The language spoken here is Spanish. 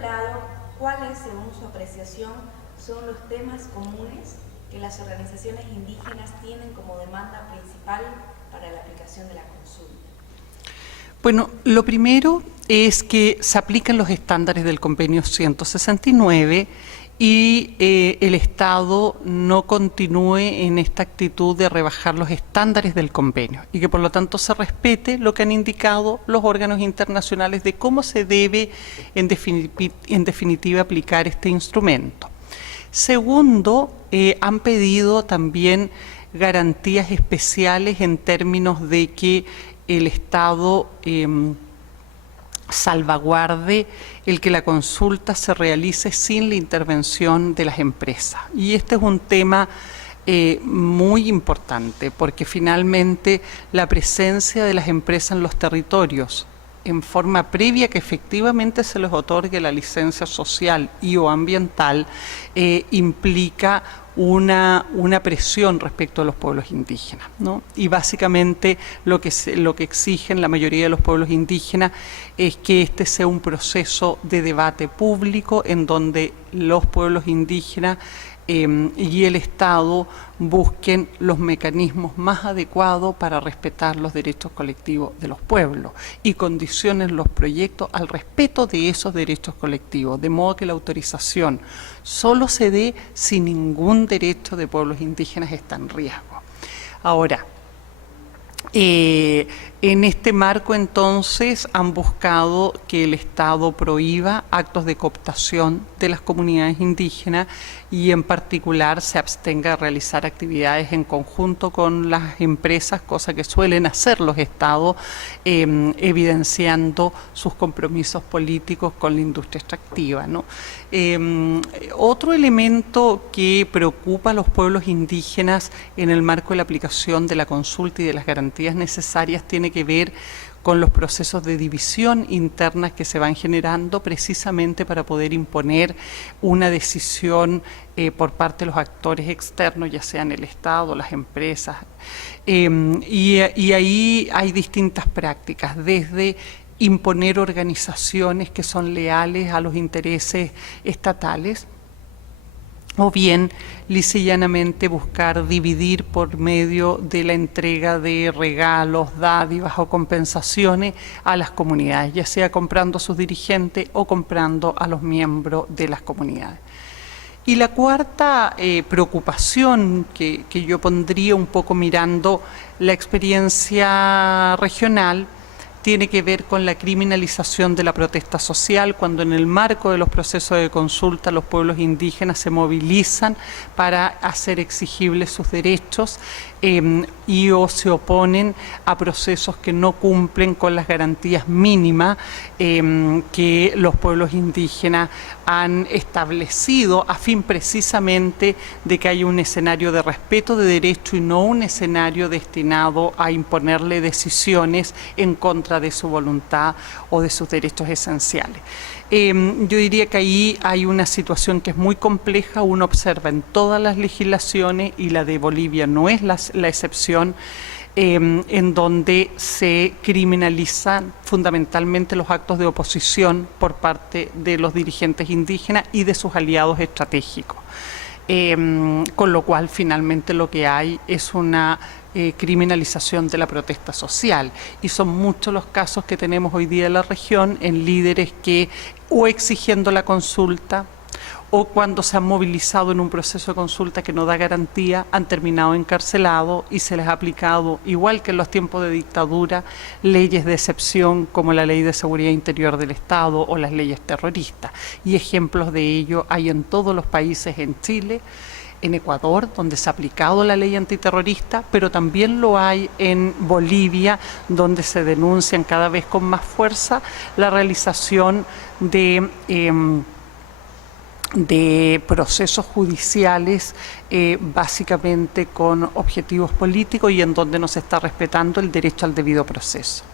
lado, ¿cuáles, según su apreciación, son los temas comunes que las organizaciones indígenas tienen como demanda principal para la aplicación de la consulta? Bueno, lo primero es que se aplican los estándares del convenio 169 y el Estado no continúe en esta actitud de rebajar los estándares del convenio y que por lo tanto se respete lo que han indicado los órganos internacionales de cómo se debe en definitiva aplicar este instrumento. Segundo, han pedido también garantías especiales en términos de que el Estado salvaguarde el que la consulta se realice sin la intervención de las empresas. Y este es un tema muy importante porque finalmente la presencia de las empresas en los territorios en forma previa que efectivamente se les otorgue la licencia social y o ambiental implica una presión respecto a los pueblos indígenas, ¿no? Y básicamente lo que exigen la mayoría de los pueblos indígenas es que este sea un proceso de debate público en donde los pueblos indígenas y el Estado busquen los mecanismos más adecuados para respetar los derechos colectivos de los pueblos y condicionen los proyectos al respeto de esos derechos colectivos, de modo que la autorización solo se dé si ningún derecho de pueblos indígenas está en riesgo. Ahora, en este marco entonces han buscado que el Estado prohíba actos de cooptación de las comunidades indígenas y en particular se abstenga de realizar actividades en conjunto con las empresas, cosa que suelen hacer los Estados, evidenciando sus compromisos políticos con la industria extractiva, ¿no? Otro elemento que preocupa a los pueblos indígenas en el marco de la aplicación de la consulta y de las garantías necesarias tiene que ver con los procesos de división internas que se van generando precisamente para poder imponer una decisión por parte de los actores externos, ya sean el Estado, las empresas. Y ahí hay distintas prácticas, desde imponer organizaciones que son leales a los intereses estatales, o bien lisa y llanamente buscar dividir por medio de la entrega de regalos, dádivas o compensaciones a las comunidades, ya sea comprando a sus dirigentes o comprando a los miembros de las comunidades. Y la cuarta preocupación que yo pondría un poco mirando la experiencia regional tiene que ver con la criminalización de la protesta social, cuando en el marco de los procesos de consulta los pueblos indígenas se movilizan para hacer exigibles sus derechos y o se oponen a procesos que no cumplen con las garantías mínimas que los pueblos indígenas han establecido a fin precisamente de que haya un escenario de respeto de derecho y no un escenario destinado a imponerle decisiones en contra de su voluntad o de sus derechos esenciales. Yo diría que ahí hay una situación que es muy compleja, uno observa en todas las legislaciones y la de Bolivia no es la excepción, en donde se criminalizan fundamentalmente los actos de oposición por parte de los dirigentes indígenas y de sus aliados estratégicos. Con lo cual finalmente lo que hay es una criminalización de la protesta social y son muchos los casos que tenemos hoy día en la región en líderes que o exigiendo la consulta o cuando se han movilizado en un proceso de consulta que no da garantía, han terminado encarcelados y se les ha aplicado, igual que en los tiempos de dictadura, leyes de excepción como la Ley de Seguridad Interior del Estado o las leyes terroristas. Y ejemplos de ello hay en todos los países, en Chile, en Ecuador, donde se ha aplicado la ley antiterrorista, pero también lo hay en Bolivia, donde se denuncian cada vez con más fuerza la realización de procesos judiciales básicamente con objetivos políticos y en donde no se está respetando el derecho al debido proceso.